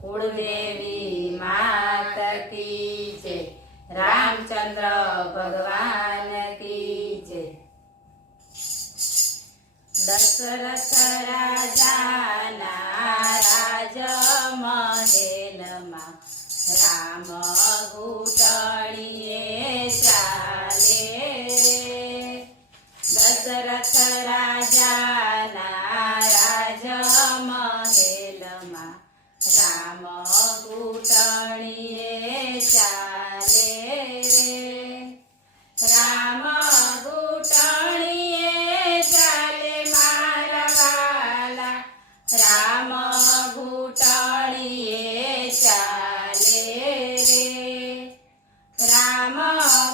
कुलदेवी मात की जय। रामचंद्र भगवान की जय। दशरथ राजाना राजमहेलમાં राम घूंटणीए चाले रे। दशरथ राजाना राजमहेलમાં राम घूंटणीए चाले रे। राम घूंटणीए चाले मारा वाला, राम घूंटणीए चाले रे। राम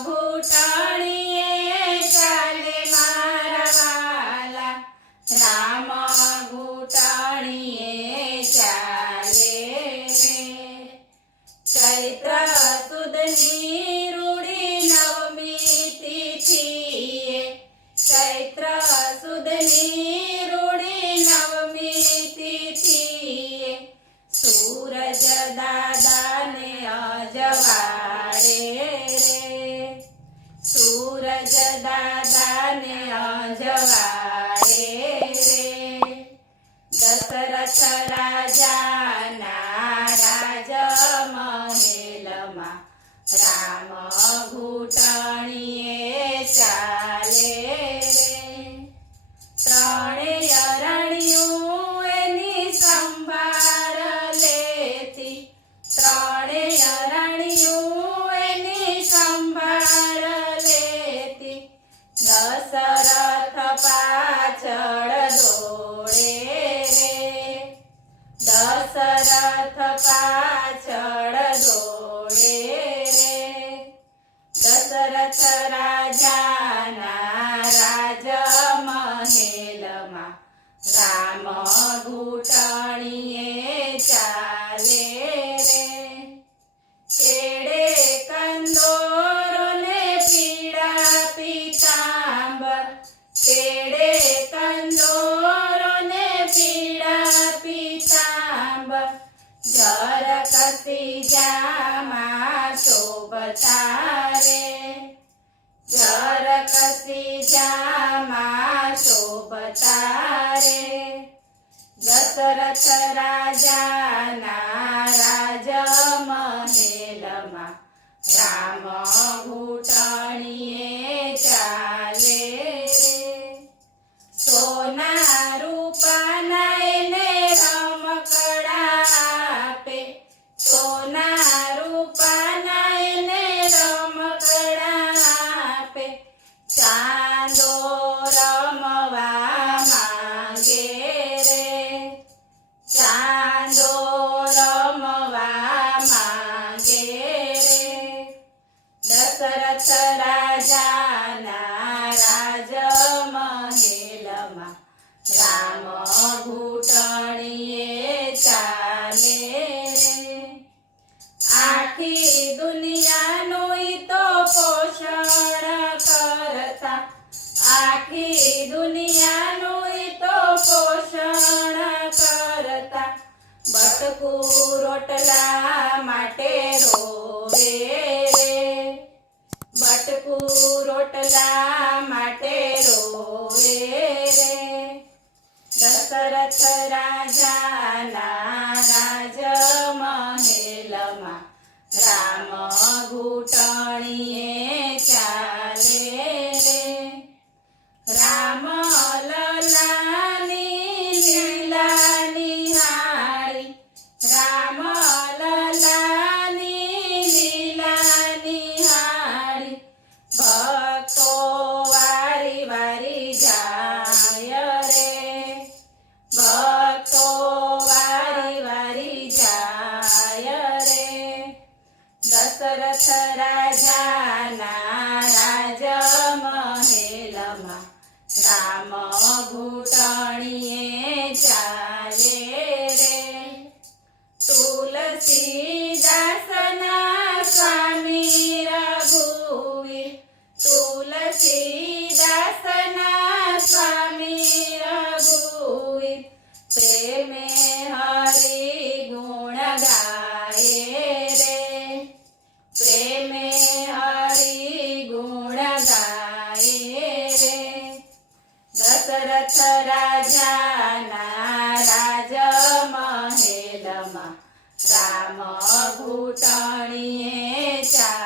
घूंटणीए चाले मारा वाला, राम घूंटणीए चाले रे। चैत्र सुदनी रूढी नवमी तिथिए, चैत्र सुदनी रूढी नवमी तिथिए, सूरज दादाने अजवाड़े रे। सूरज दादाने अजवाड़े रे। दशरथ राजाना राजमहेलમાં राम घूंटणीए चाले रे। ત્રણેય રાણીઓ એની સંભાળ લેતી, ત્રણેય રાણીઓ એની સંભાળ લેતી, દશરથ પાછળ દોડે રે। દશરથ પાછળ દોડે રે। દશરથ રાજાના રાજમહેલમાં રામ ઘૂંટણીએ ચાલે રે। કેડે કંદોરોને પીળા પીતાંબર, કેડે કંદોરોને પીળા પીતાંબર, જરકસી જામાં શોભતા રે। જરકસી જામાં શોભતા રે। દશરથ રાજાના રાજમહેલમાં રામ ઘૂંટણીએ ચાલે રે। સોના રૂપાના એને રમકડા આપે, સોના રૂપાના એને રમકડા આપે, ચાંદો રમવા માંગે રે। ચાંદો રમવા માંગે રે। દશરથ રાજાના રાજમહેલમાં રામ ઘૂંટણીએ ચાલે રે। આખી દુનિયાનું ઈ તો પોષણ કરતા, આખી દુનિયાનું ઈ તો પોષણ કરતા, બટકું રોટલા માટે રોવે રે। બટકું રોટલા માટે રોવે રે। દશરથ રાજાના રાજમહેલમાં રામ ઘૂંટણીએ ચાલે રે। રામ લલાની લીલા નિહાળી, રામ લલાની લીલા નિહાળી, ભક્તો વારી વારી જાય રે। ભક્તો વારી વારી જાય રે। દશરથ રાજાના દશરથ રાજાના રાજમહેલમાં રામ ઘૂંટણીએ ચાલ્યા.